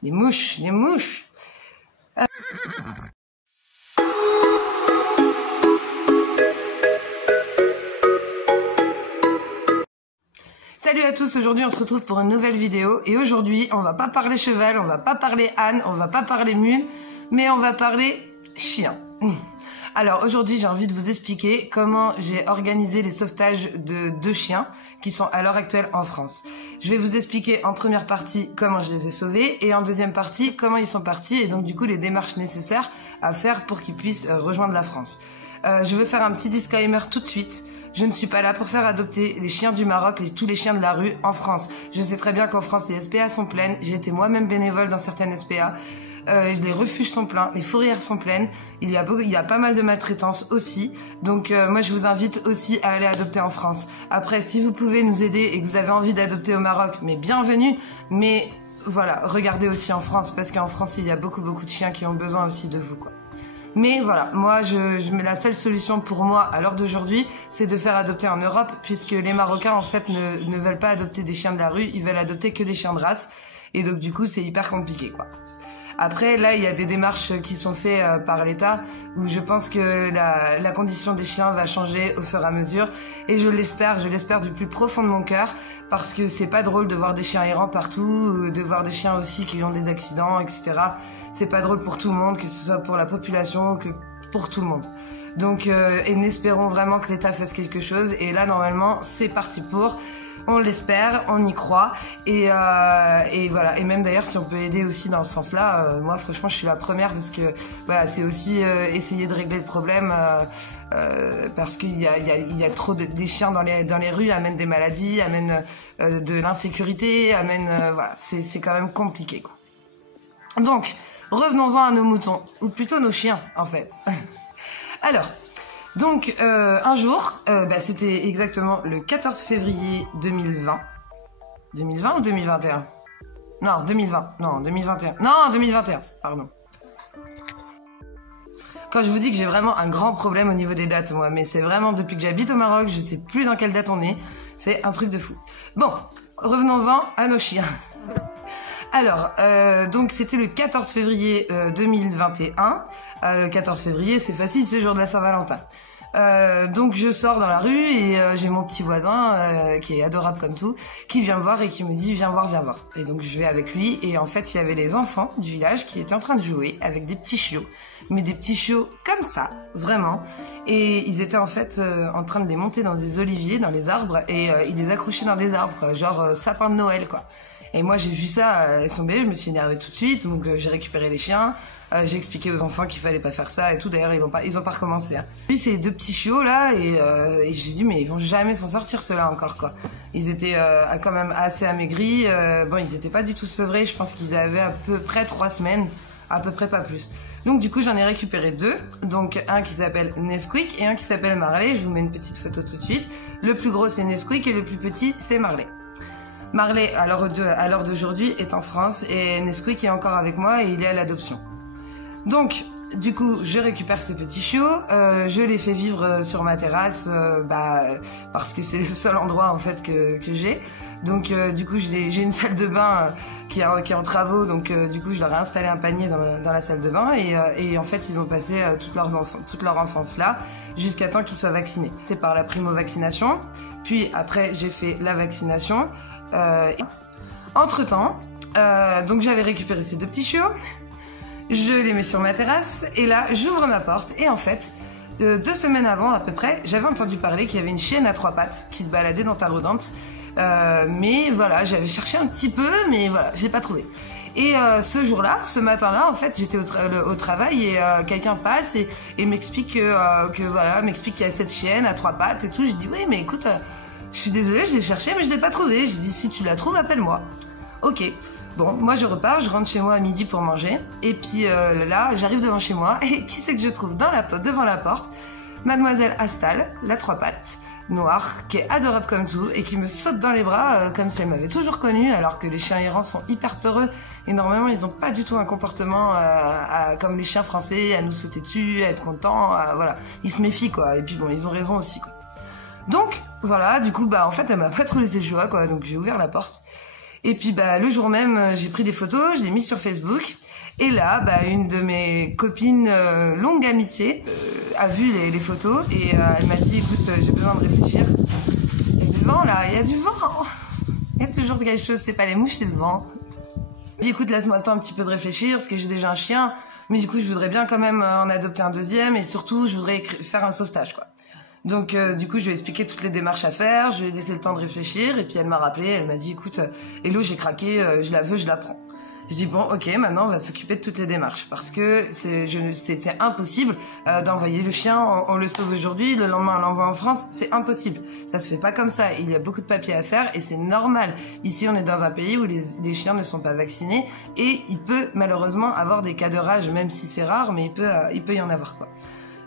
Les mouches, les mouches. Salut à tous, aujourd'hui on se retrouve pour une nouvelle vidéo et aujourd'hui on va pas parler cheval, on va pas parler âne, on va pas parler mule, mais on va parler chien. Alors aujourd'hui j'ai envie de vous expliquer comment j'ai organisé les sauvetages de 2 chiens qui sont à l'heure actuelle en France. Je vais vous expliquer en première partie comment je les ai sauvés et en deuxième partie comment ils sont partis et donc du coup les démarches nécessaires à faire pour qu'ils puissent rejoindre la France. Je veux faire un petit disclaimer tout de suite. Je ne suis pas là pour faire adopter les chiens du Maroc et tous les chiens de la rue en France. Je sais très bien qu'en France les SPA sont pleines. J'ai été moi-même bénévole dans certaines SPA. Les refuges sont pleins, les fourrières sont pleines. Il y a pas mal de maltraitance aussi. Donc moi je vous invite aussi à aller adopter en France. Après si vous pouvez nous aider et que vous avez envie d'adopter au Maroc, mais bienvenue. Mais voilà, regardez aussi en France parce qu'en France il y a beaucoup de chiens qui ont besoin aussi de vous quoi. Mais voilà, moi, la seule solution pour moi à l'heure d'aujourd'hui, c'est de faire adopter en Europe, puisque les Marocains, en fait, ne veulent pas adopter des chiens de la rue, ils veulent adopter que des chiens de race. Et donc, du coup, c'est hyper compliqué, quoi. Après, là, il y a des démarches qui sont faites par l'État, où je pense que la condition des chiens va changer au fur et à mesure. Et je l'espère du plus profond de mon cœur, parce que c'est pas drôle de voir des chiens errants partout, de voir des chiens aussi qui ont des accidents, etc. C'est pas drôle pour tout le monde, que ce soit pour la population, que pour tout le monde. Donc, et n'espérons vraiment que l'État fasse quelque chose. Et là, normalement, c'est parti pour. On l'espère, on y croit. Et voilà. Et même d'ailleurs, si on peut aider aussi dans ce sens-là, moi, franchement, je suis la première parce que voilà, c'est aussi essayer de régler le problème. Parce qu'il y a trop des chiens dans les rues, amènent des maladies, amènent de l'insécurité, amènent voilà, c'est quand même compliqué quoi. Donc, revenons-en à nos moutons, ou plutôt nos chiens en fait. Alors, donc un jour, c'était exactement le 14 février 2020. 2020 ou 2021 ? Non, 2020. Non, 2021. Non, 2021, pardon. Quand je vous dis que j'ai vraiment un grand problème au niveau des dates, moi, mais c'est vraiment depuis que j'habite au Maroc, je sais plus dans quelle date on est, c'est un truc de fou. Bon, revenons-en à nos chiens. Alors, donc c'était le 14 février 2021. 14 février, c'est facile, c'est le jour de la Saint-Valentin. Donc je sors dans la rue et j'ai mon petit voisin qui est adorable comme tout, qui vient me voir et qui me dit viens voir. Et donc je vais avec lui et en fait il y avait les enfants du village qui étaient en train de jouer avec des petits chiots, mais des petits chiots comme ça, vraiment. Et ils étaient en fait en train de les monter dans des oliviers, dans les arbres et ils les accrochaient dans des arbres quoi, genre sapin de Noël quoi. Et moi j'ai vu ça tomber, je me suis énervée tout de suite, donc j'ai récupéré les chiens, j'ai expliqué aux enfants qu'il fallait pas faire ça et tout. D'ailleurs ils ont pas recommencé. Hein. Puis c'est 2 petits chiots là et j'ai dit mais ils vont jamais s'en sortir ceux-là encore quoi. Ils étaient quand même assez amaigris, bon ils étaient pas du tout sevrés, je pense qu'ils avaient à peu près 3 semaines, à peu près pas plus. Donc du coup j'en ai récupéré 2, donc un qui s'appelle Nesquik et un qui s'appelle Marley. Je vous mets une petite photo tout de suite. Le plus gros c'est Nesquik et le plus petit c'est Marley. Marley, à l'heure d'aujourd'hui, est en France et Nesquik est encore avec moi et il est à l'adoption. Donc, du coup, je récupère ces petits chiots, je les fais vivre sur ma terrasse, parce que c'est le seul endroit en fait que j'ai. Donc, du coup, j'ai une salle de bain qui est en travaux, donc du coup, je leur ai installé un panier dans la salle de bain et en fait, ils ont passé toute leur enfance là, jusqu'à temps qu'ils soient vaccinés. C'est par la primo-vaccination, puis après, j'ai fait la vaccination. Entre-temps, donc j'avais récupéré ces 2 petits chiots, je les mets sur ma terrasse et là j'ouvre ma porte et en fait 2 semaines avant à peu près j'avais entendu parler qu'il y avait une chienne à 3 pattes qui se baladait dans Taroudante, mais voilà j'avais cherché un petit peu mais voilà j'ai pas trouvé. Et ce matin-là, en fait, j'étais au travail et quelqu'un passe et m'explique m'explique qu'il y a cette chienne à 3 pattes et tout. Je dis oui mais écoute, je suis désolée, je l'ai cherchée mais je l'ai pas trouvée. Je dis si tu la trouves, appelle-moi. Ok. Bon, moi je repars, je rentre chez moi à midi pour manger. Et puis là, j'arrive devant chez moi et qui c'est que je trouve devant la porte? Mademoiselle Astal, la 3 pattes, noire, qui est adorable comme tout et qui me saute dans les bras comme si elle m'avait toujours connue, alors que les chiens errants sont hyper peureux et normalement ils ont pas du tout un comportement comme les chiens français, à nous sauter dessus, à être contents, voilà. Ils se méfient quoi, et puis bon, ils ont raison aussi quoi. Donc, voilà, du coup, en fait, elle m'a pas trop laissé le choix, quoi, donc j'ai ouvert la porte. Et puis le jour même, j'ai pris des photos, je les mis sur Facebook. Et là, une de mes copines longue amitié a vu les photos et elle m'a dit, écoute, j'ai besoin de réfléchir. Il y a du vent là, il y a du vent. Il y a toujours quelque chose, c'est pas les mouches, c'est le vent. J'ai dit, écoute, laisse-moi le temps un petit peu de réfléchir parce que j'ai déjà un chien. Mais du coup, je voudrais bien quand même en adopter un deuxième et surtout, je voudrais faire un sauvetage, quoi. Donc, du coup, je lui ai expliqué toutes les démarches à faire, je lui ai laissé le temps de réfléchir et puis elle m'a rappelé, elle m'a dit, écoute, Hello, j'ai craqué, je la veux, je la prends. Je dis bon, ok, maintenant on va s'occuper de toutes les démarches parce que c'est impossible d'envoyer le chien, on le sauve aujourd'hui, le lendemain on l'envoie en France, c'est impossible. Ça se fait pas comme ça. Il y a beaucoup de papiers à faire et c'est normal. Ici, on est dans un pays où les chiens ne sont pas vaccinés et il peut malheureusement avoir des cas de rage, même si c'est rare, mais il peut y en avoir quoi.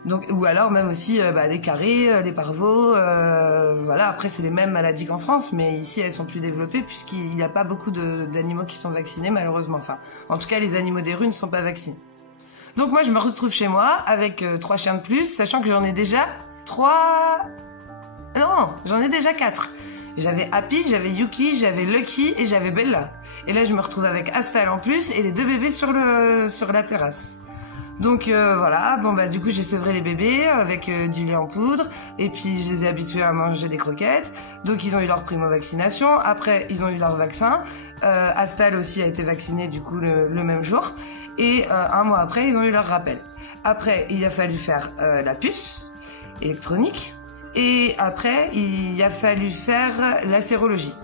Donc, ou alors même aussi des caries, des parvots, voilà. Après c'est les mêmes maladies qu'en France, mais ici elles sont plus développées puisqu'il n'y a pas beaucoup d'animaux qui sont vaccinés malheureusement. Enfin, en tout cas les animaux des rues ne sont pas vaccinés. Donc moi je me retrouve chez moi avec 3 chiens de plus, sachant que j'en ai déjà 4. J'avais Happy, j'avais Yuki, j'avais Lucky et j'avais Bella. Et là je me retrouve avec Astal en plus et les 2 bébés sur la terrasse. Donc voilà, du coup j'ai sevré les bébés avec du lait en poudre et puis je les ai habitués à manger des croquettes. Donc ils ont eu leur primo-vaccination, après ils ont eu leur vaccin. Astal aussi a été vacciné du coup le même jour et 1 mois après ils ont eu leur rappel. Après il a fallu faire la puce électronique et après il a fallu faire la sérologie.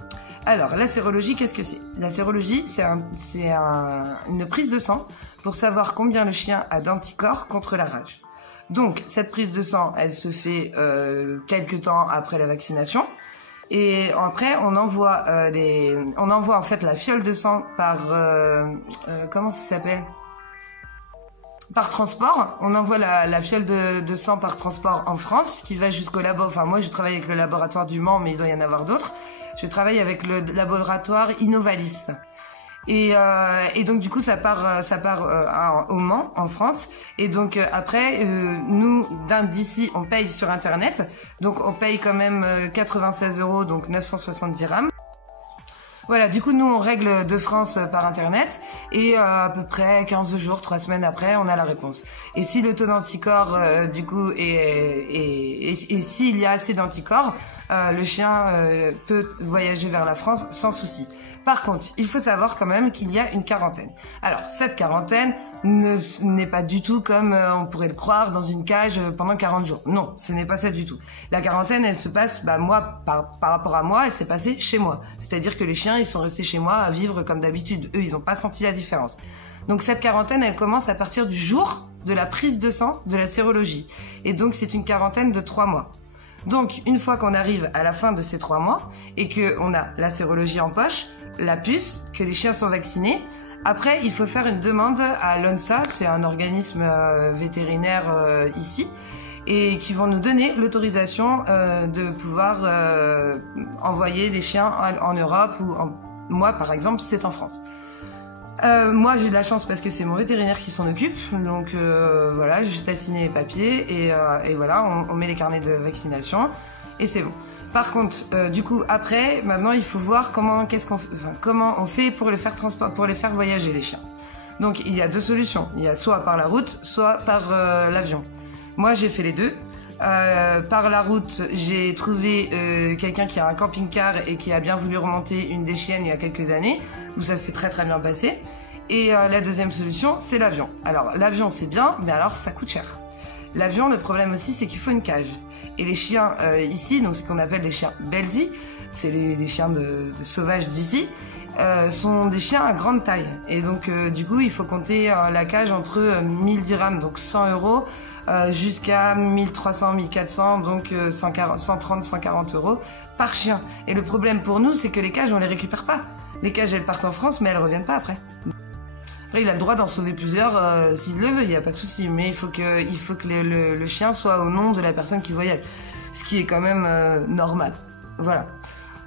Alors, la sérologie, qu'est-ce que c'est? La sérologie, c'est une prise de sang pour savoir combien le chien a d'anticorps contre la rage. Donc, cette prise de sang, elle se fait quelques temps après la vaccination. Et après, on envoie en fait la fiole de sang par comment ça s'appelle? Par transport. On envoie la fiole de sang par transport en France, qui va jusqu'au labo. Enfin, moi, je travaille avec le laboratoire du Mans, mais il doit y en avoir d'autres. Je travaille avec le laboratoire Innovalis. Et donc du coup ça part au Mans en France et donc après nous d'ici on paye sur internet, donc on paye quand même 96 €, donc 970 dirhams. Voilà, du coup nous on règle de France par internet et à peu près 15 jours, 3 semaines après on a la réponse. Et si le taux d'anticorps du coup et s'il y a assez d'anticorps, le chien peut voyager vers la France sans souci. Par contre, il faut savoir quand même qu'il y a une quarantaine. Alors, cette quarantaine n'est pas du tout comme on pourrait le croire dans une cage pendant 40 jours. Non, ce n'est pas ça du tout. La quarantaine, elle se passe, moi, par rapport à moi, elle s'est passée chez moi. C'est-à-dire que les chiens, ils sont restés chez moi à vivre comme d'habitude. Eux, ils n'ont pas senti la différence. Donc, cette quarantaine, elle commence à partir du jour de la prise de sang de la sérologie. Et donc, c'est une quarantaine de 3 mois. Donc, une fois qu'on arrive à la fin de ces 3 mois et qu'on a la sérologie en poche, la puce, que les chiens sont vaccinés, après, il faut faire une demande à l'ONSA, c'est un organisme vétérinaire ici, et qui vont nous donner l'autorisation de pouvoir envoyer les chiens en Europe ou moi, par exemple, c'est en France. Moi, j'ai de la chance parce que c'est mon vétérinaire qui s'en occupe. Donc voilà, j'ai juste à signer les papiers et voilà, on met les carnets de vaccination et c'est bon. Par contre, du coup, après, maintenant, il faut voir comment on fait pour les faire voyager les chiens. Donc, il y a 2 solutions. Il y a soit par la route, soit par l'avion. Moi, j'ai fait les 2. Par la route, j'ai trouvé quelqu'un qui a un camping-car et qui a bien voulu remonter une des chiennes il y a quelques années, où ça s'est très très bien passé. Et la deuxième solution, c'est l'avion. Alors, l'avion, c'est bien, mais alors, ça coûte cher. L'avion, le problème aussi, c'est qu'il faut une cage. Et les chiens ici, donc ce qu'on appelle les chiens Beldi, c'est les chiens de sauvages d'ici, sont des chiens à grande taille. Et donc, du coup, il faut compter la cage entre 1000 dirhams, donc 100 €, jusqu'à 1300, 1400, donc 130, 140 € par chien. Et le problème pour nous, c'est que les cages, on les récupère pas. Les cages, elles partent en France, mais elles reviennent pas après. Après, il a le droit d'en sauver plusieurs s'il le veut, il n'y a pas de souci. Mais il faut que le chien soit au nom de la personne qui voyage. Ce qui est quand même normal. Voilà.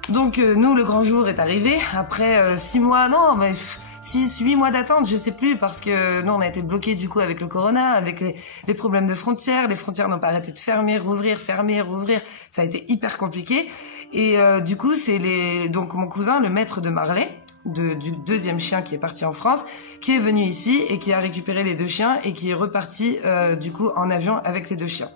Donc, nous, le grand jour est arrivé. Après 6 mois, non, mais 8 mois d'attente, je sais plus, parce que nous, on a été bloqués du coup avec le corona, avec les problèmes de frontières. Les frontières n'ont pas arrêté de fermer, rouvrir, fermer, rouvrir. Ça a été hyper compliqué. Et du coup, donc mon cousin, le maître de Marley, du deuxième chien qui est parti en France, qui est venu ici et qui a récupéré les 2 chiens et qui est reparti du coup en avion avec les 2 chiens.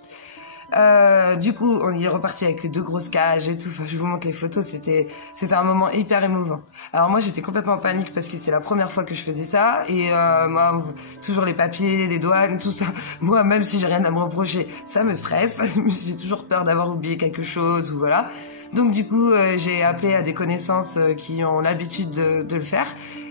Du coup, on y est reparti avec les 2 grosses cages et tout. Enfin, je vous montre les photos. C'était un moment hyper émouvant. Alors moi, j'étais complètement en panique parce que c'est la première fois que je faisais ça et moi, toujours les papiers, les douanes, tout ça. Moi, même si j'ai rien à me reprocher, ça me stresse. J'ai toujours peur d'avoir oublié quelque chose ou voilà. Donc du coup, j'ai appelé à des connaissances qui ont l'habitude de le faire.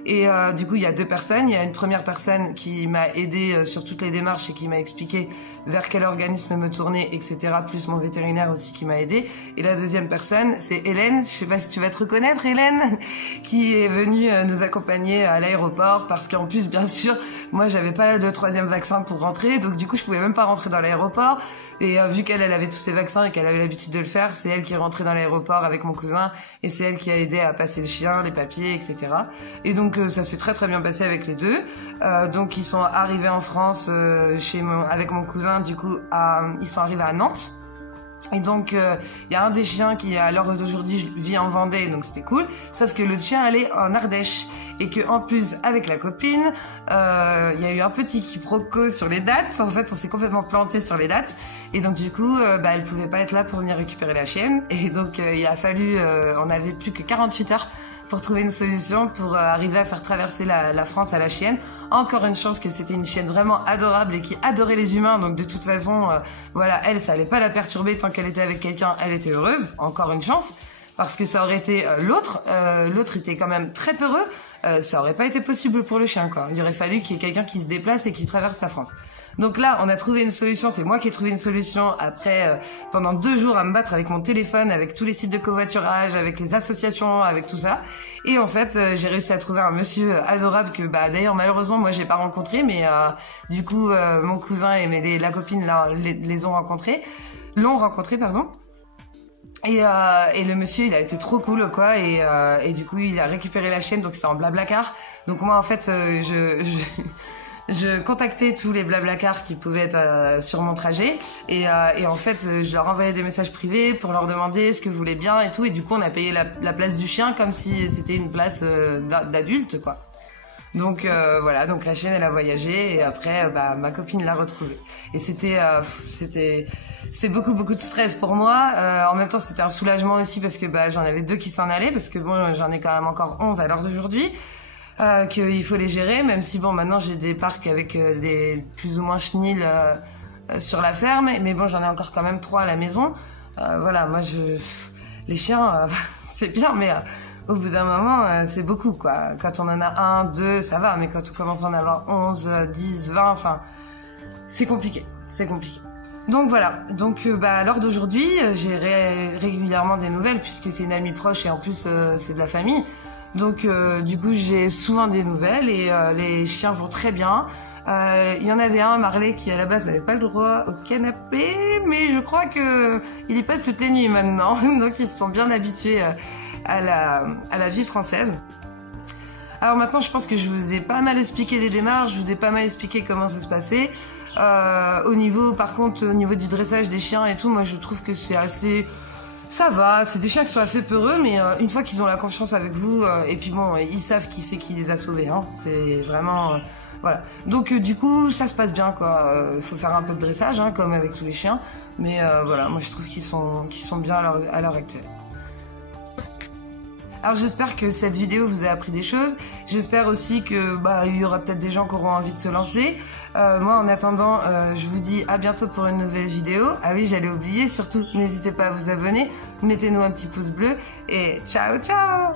Et du coup, il y a 2 personnes. Il y a une première personne qui m'a aidé sur toutes les démarches et qui m'a expliqué vers quel organisme me tourner, etc. Plus mon vétérinaire aussi qui m'a aidé. Et la deuxième personne, c'est Hélène. Je sais pas si tu vas te reconnaître, Hélène, qui est venue nous accompagner à l'aéroport parce qu'en plus, bien sûr, moi, j'avais pas le 3e vaccin pour rentrer. Donc du coup, je pouvais même pas rentrer dans l'aéroport. Et vu qu'elle avait tous ses vaccins et qu'elle avait l'habitude de le faire, c'est elle qui est rentrée dans l'aéroport avec mon cousin et c'est elle qui a aidé à passer le chien, les papiers, etc. Et donc ça s'est très très bien passé avec les 2. Donc ils sont arrivés en France avec mon cousin, du coup ils sont arrivés à Nantes. Et donc il y a un des chiens qui à l'heure d'aujourd'hui vit en Vendée, donc c'était cool. Sauf que l'autre chien allait en Ardèche et que en plus avec la copine, il y a eu un petit quiproquo sur les dates. En fait, on s'est complètement planté sur les dates et donc du coup, elle pouvait pas être là pour venir récupérer la chienne. Et donc il a fallu, on avait plus que 48 heures pour trouver une solution pour arriver à faire traverser la France à la chienne. Encore une chance que c'était une chienne vraiment adorable et qui adorait les humains, donc de toute façon, voilà, elle, ça allait pas la perturber tant qu'elle était avec quelqu'un, elle était heureuse. Encore une chance, parce que ça aurait été l'autre était quand même très peureux, ça aurait pas été possible pour le chien, quoi. Il aurait fallu qu'il y ait quelqu'un qui se déplace et qui traverse la France. Donc là, on a trouvé une solution, c'est moi qui ai trouvé une solution après pendant 2 jours à me battre avec mon téléphone, avec tous les sites de covoiturage, avec les associations, avec tout ça. Et en fait, j'ai réussi à trouver un monsieur adorable que d'ailleurs malheureusement moi j'ai pas rencontré, mais du coup mon cousin et la copine les ont rencontrés, pardon. Et le monsieur, il a été trop cool, quoi, et du coup, il a récupéré la chienne, donc c'est en Blablacar. Donc moi, en fait, je contactais tous les Blablacar qui pouvaient être sur mon trajet, et en fait, je leur envoyais des messages privés pour leur demander ce que vous voulez bien et tout, et du coup, on a payé la place du chien comme si c'était une place d'adulte, quoi. Donc voilà, donc la chienne elle a voyagé et après ma copine l'a retrouvée. Et c'est beaucoup de stress pour moi. En même temps c'était un soulagement aussi parce que j'en avais 2 qui s'en allaient parce que bon j'en ai quand même encore 11 à l'heure d'aujourd'hui. Qu'il faut les gérer, même si bon maintenant j'ai des parcs avec des plus ou moins chenilles sur la ferme, mais bon j'en ai encore quand même 3 à la maison. Voilà, moi les chiens c'est bien, mais au bout d'un moment, c'est beaucoup, quoi. Quand on en a 1, 2, ça va, mais quand on commence à en avoir 11, 10, 20, enfin, c'est compliqué, Donc voilà, donc à l'heure d'aujourd'hui, j'ai régulièrement des nouvelles, puisque c'est une amie proche et en plus, c'est de la famille. Donc du coup, j'ai souvent des nouvelles et les chiens vont très bien. Il y en avait un, Marley, qui à la base n'avait pas le droit au canapé, mais je crois que il y passe toutes les nuits maintenant, donc ils se sont bien habitués à la vie française. Alors maintenant, je pense que je vous ai pas mal expliqué les démarches, je vous ai pas mal expliqué comment ça se passait. Par contre, au niveau du dressage des chiens et tout, moi je trouve que c'est assez... Ça va, c'est des chiens qui sont assez peureux, mais une fois qu'ils ont la confiance avec vous, et puis bon, ils savent qui c'est qui les a sauvés, hein. C'est vraiment... voilà. Donc du coup, ça se passe bien, quoi. Faut faire un peu de dressage, hein, comme avec tous les chiens. Mais voilà, moi je trouve qu'ils sont bien à l'heure actuelle. Alors j'espère que cette vidéo vous a appris des choses. J'espère aussi que il y aura peut-être des gens qui auront envie de se lancer. Moi en attendant, je vous dis à bientôt pour une nouvelle vidéo. Ah oui, j'allais oublier, surtout n'hésitez pas à vous abonner, mettez-nous un petit pouce bleu et ciao ciao.